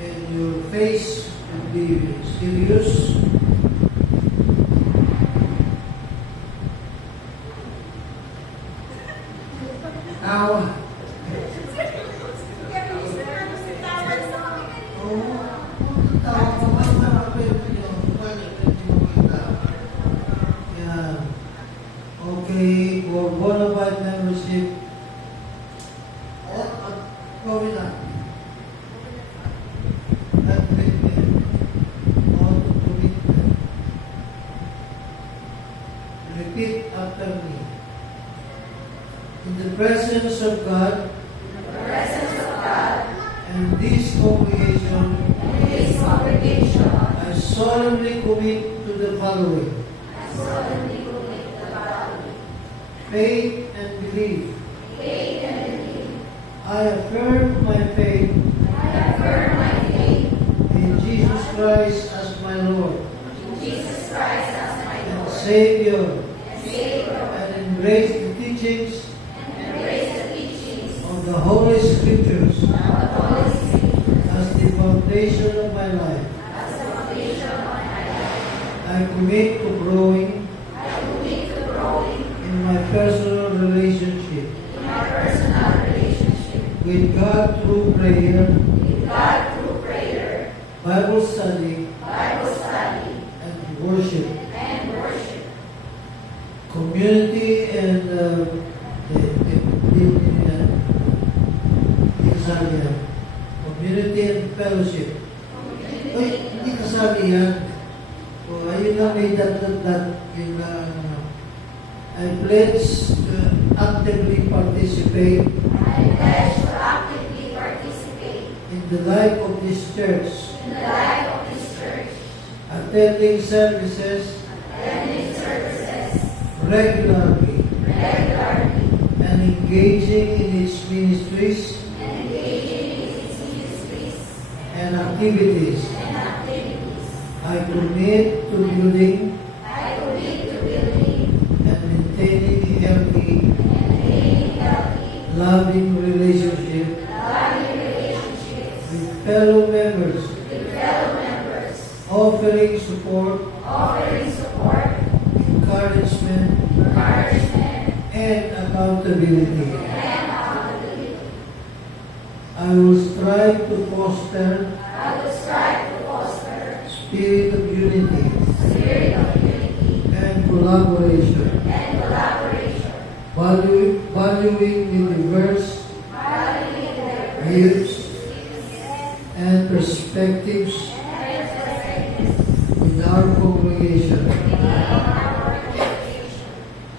and your face will be serious. Now, okay, for bona fide membership, going on. Commitment, all commitment. Repeat after me. In the presence of God, and this congregation, I solemnly commit to the following. Faith and belief. I affirm my faith in Jesus Christ as my Lord and Savior, and embrace the teachings of the Holy Scriptures as the foundation of my life. I commit to growing in my personal relationship with God through prayer, Bible study, and worship. Community and community and fellowship. Uy, hindi kasali yan. So, ayun na may that yung I pledge to actively participate in the life of this church, attending services regularly, and engaging in its ministries and activities. I commit to building and maintaining healthy, loving relationship with fellow members, offering support, encouragement, and accountability. I will strive to foster spirit of unity and collaboration, valuing the diverse views and perspectives in our congregation.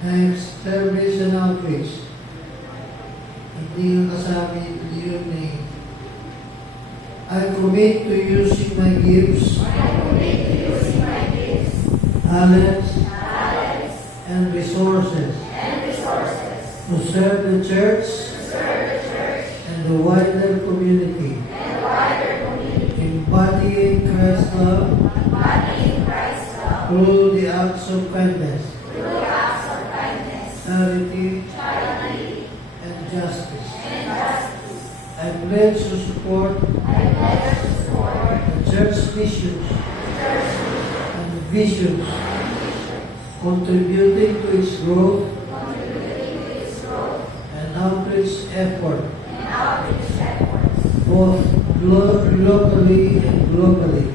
Thanks, service and outreach. Hindi yung kasama yun eh. I commit to using my gifts, talents, and resources to serve the church and the wider community, embodying Christ's love through the acts of kindness, charity, and justice. I pledge to support the church missions and visions, contributing to its growth and outreach effort, both locally and globally.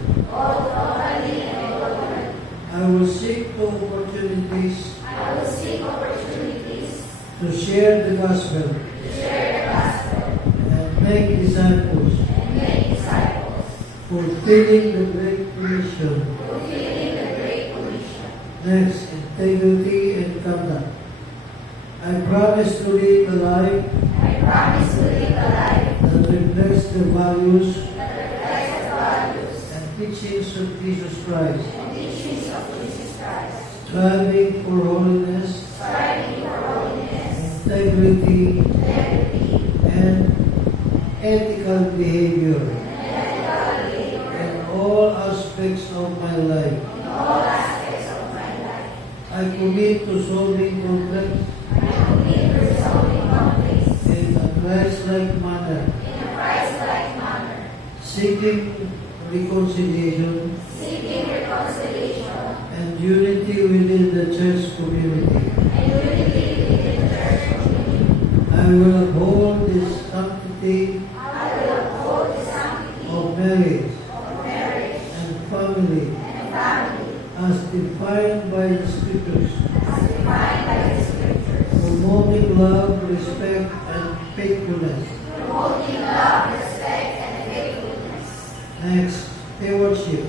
I will seek opportunities to share the gospel and make disciples, fulfilling the Great Commission. Next, integrity and conduct. I promise to live a life that reflects the values and teachings of Jesus Christ, striving for holiness, integrity, and ethical behavior in all aspects of my life. I commit to solving conflicts in a Christ-like manner, seeking reconciliation, and unity within the church community. I will uphold the sanctity of marriage and family as defined by the Scriptures, promoting love, respect, and faithfulness. Next, stewardship.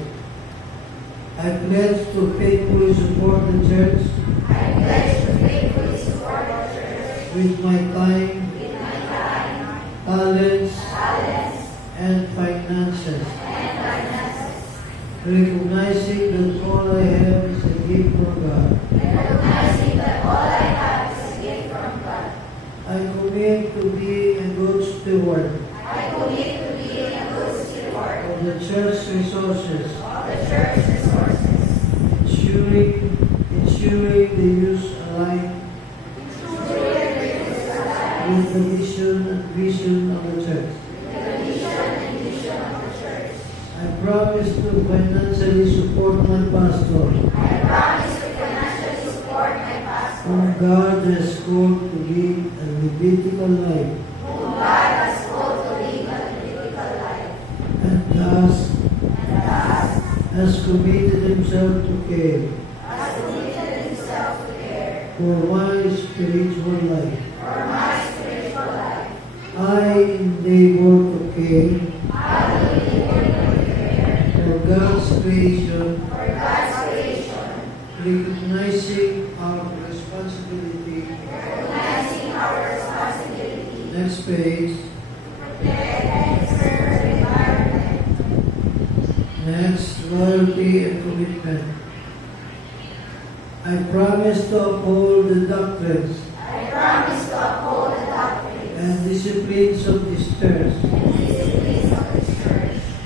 I pledge to faithfully support the church with my time, talents, and finances, recognizing that all I have is a gift from God. I commit to be a good steward of the church resources, ensuring the use aligned with the mission and vision of the church. I promise to financially support my pastor, whom God has called to lead a Levitical life, and thus has committed himself to care for my spiritual life. I endeavor to care for God's creation, recognizing our responsibility. Next page. Next, loyalty and commitment. I promise to uphold the doctrines and disciplines of this church,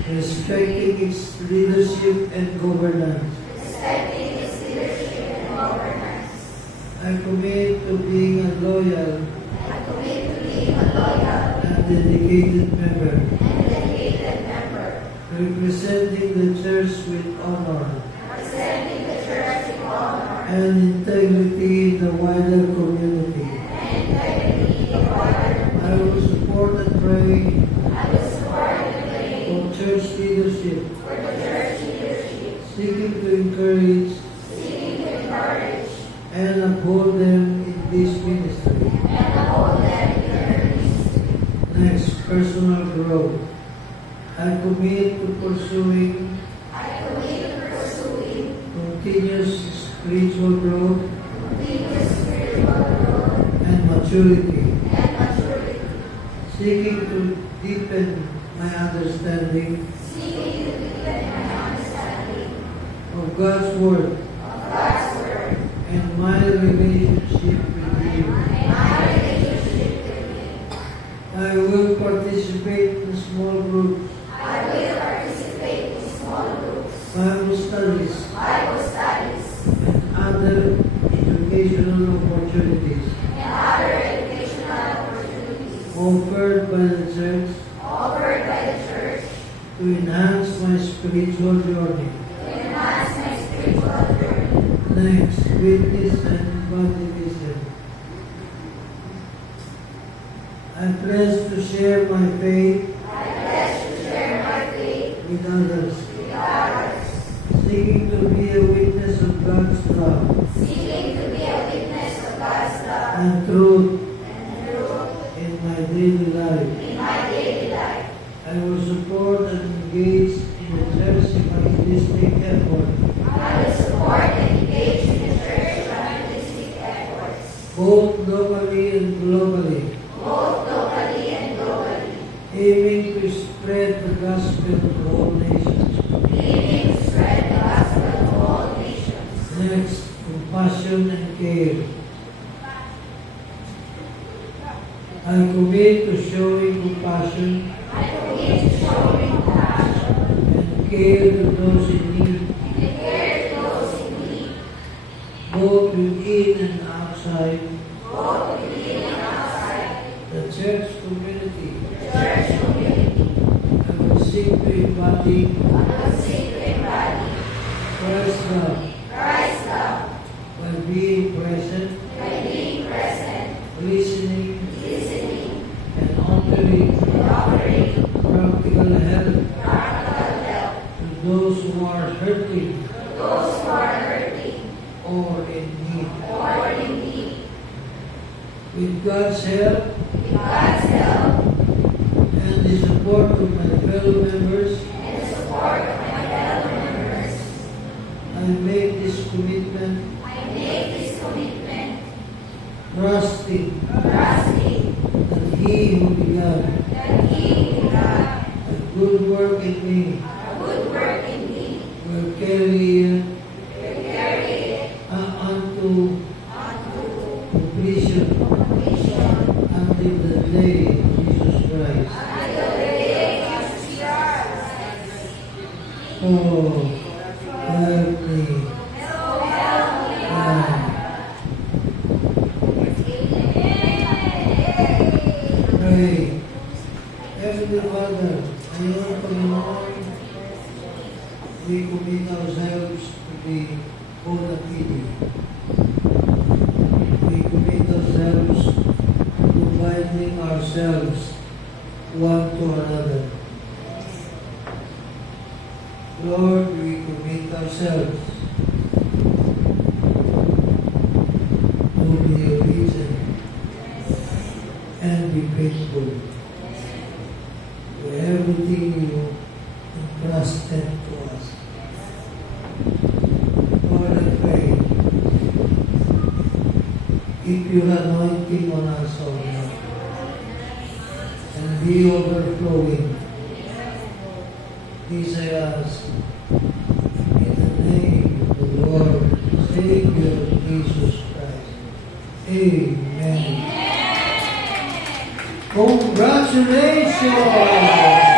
respecting its leadership and governance. I commit to being a loyal and dedicated member, representing the church with honor and integrity in the wider community. I will support and pray for church leadership, seeking to encourage and uphold them in this ministry. Next, personal growth. I commit to pursuing continuous spiritual growth and maturity, seeking to deepen my understanding of God's Word and my relationship with you. I will participate in small groups, Bible studies, and other educational opportunities offered by the church to enhance my spiritual journey. Next, witness and evangelism. I pledge to share my faith with others, seeking to be a witness of God's love and truth in my daily life. I will support and engage in the church evangelistic effort, both locally and globally, aiming to spread the gospel to all nations. Next, compassion and care. I commit to showing compassion and care to those in need, both within and outside the church community. I will seek to body, sacred body, Christ's love, Christ's love, by being present, listening, and offering practical help to those who are hurting or in need. With God's help and the support of my fellow members, I make this commitment trusting that He who began a good work in me will carry it unto completion until the day of Jesus Christ. Oh, help me. Pray. Heavenly Father, ngayon, Panginoon, we commit ourselves to the whole activity. We commit ourselves to binding ourselves one to another. Lord, we commit ourselves to be obedient and be faithful to everything you entrusted to us. Lord, I pray, keep your anointing on us, O Lord, and be overflowing. This I ask in the name of the Lord, Savior Jesus Christ. Amen. Congratulations!